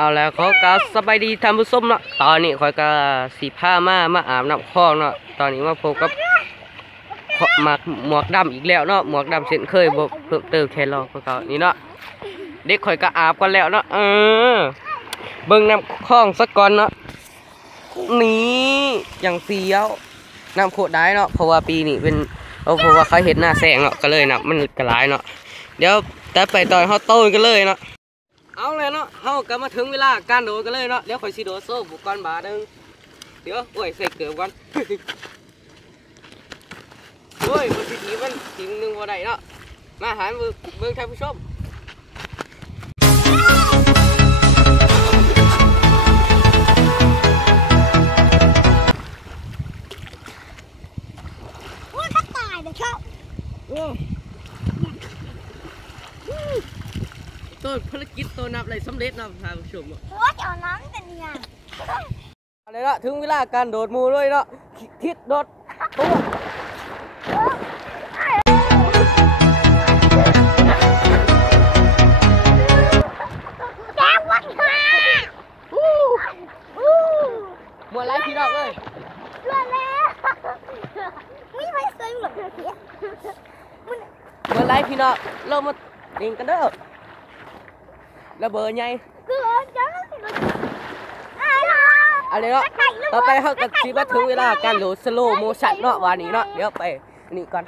เอาแล้วเขาก็สบายดีท่านผู้ชมเนาะตอนนี้คอยก็สีผ้ามาอาบน้ำคลองเนาะตอนนี้มาพบกับหมวกดำอีกแล้วเนาะหมวกดำเช่นเคยบ่เพิ่มเติมแค่รอเขานี่เนาะเด็กคอยก็อาบกันแล้วเนาะเบิ่งน้ำคลองสักก่อนเนาะนี่อย่างเสียวน้ำโคตรได้เนาะเพราะว่าปีนี้เป็นเพราะว่าเขาเห็นหน้าแสงเนาะก็เลยนะมันกระไรเนาะเดี๋ยวแต่ไปต่อยเขาโต้กันเลยเนาะเอาเลยเนาะเขาก็มาถึงเวลาการโดดกันเลยเนาะเดี๋ยวคอยซีโดโซ่บุกก่อนบาดึงเดี๋ยวโอ้ยใส่เกลือก่อนโอ้ยมันทีมันทีนึงพอได้เนาะมาหาเบิ่งท่านผู้ชมว่าถ้าตายเลยครับต้นภารกิจตัวนับอะไรสำเร็จนะท่านผู้ชมเพราะว่าจะเอาน้ำเป็นยังอะไรละถึงเวลาการโดดมูเลยเนาะทิศโดดตัวแกวัดมาหมดไรพี่ดอกเลยเลื่อนแล้วไม่ไปซื้อหรอกหมดไรพี่ดอกเรามาเองกันเด้อระเบิดไงอะไรเนาะต่อไปเขาก็สิมาถึงเวลาการโหลดสโลโมชั่นเนาะวันนี้เนาะเดี๋ยวไปนี่ก่อน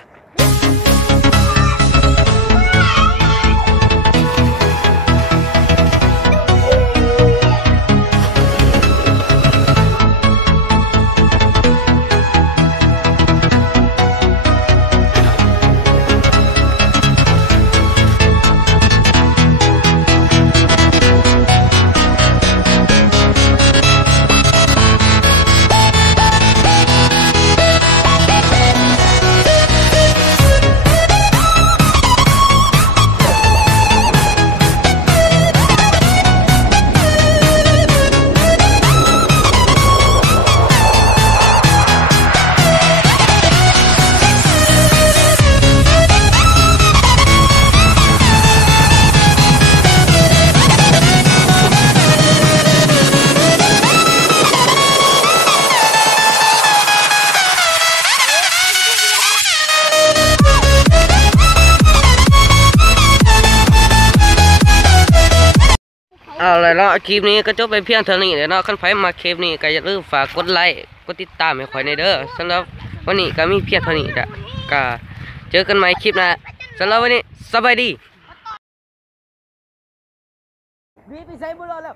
เอาเลยเนาะคลิปนี้ก็จบไปเพียงเท่านี้เลยเนาะคันไผมาคลิปนี้ก็อย่าลืมฝากกดไลค์กดติดตามให้ข่อยในเด้อสำหรับวันนี้ก็มีเพียงเท่านี้จ้ะก็เจอกันใหม่คลิปหน้าสำหรับวันนี้สบายดีไปใส่บุหรี่แล้ว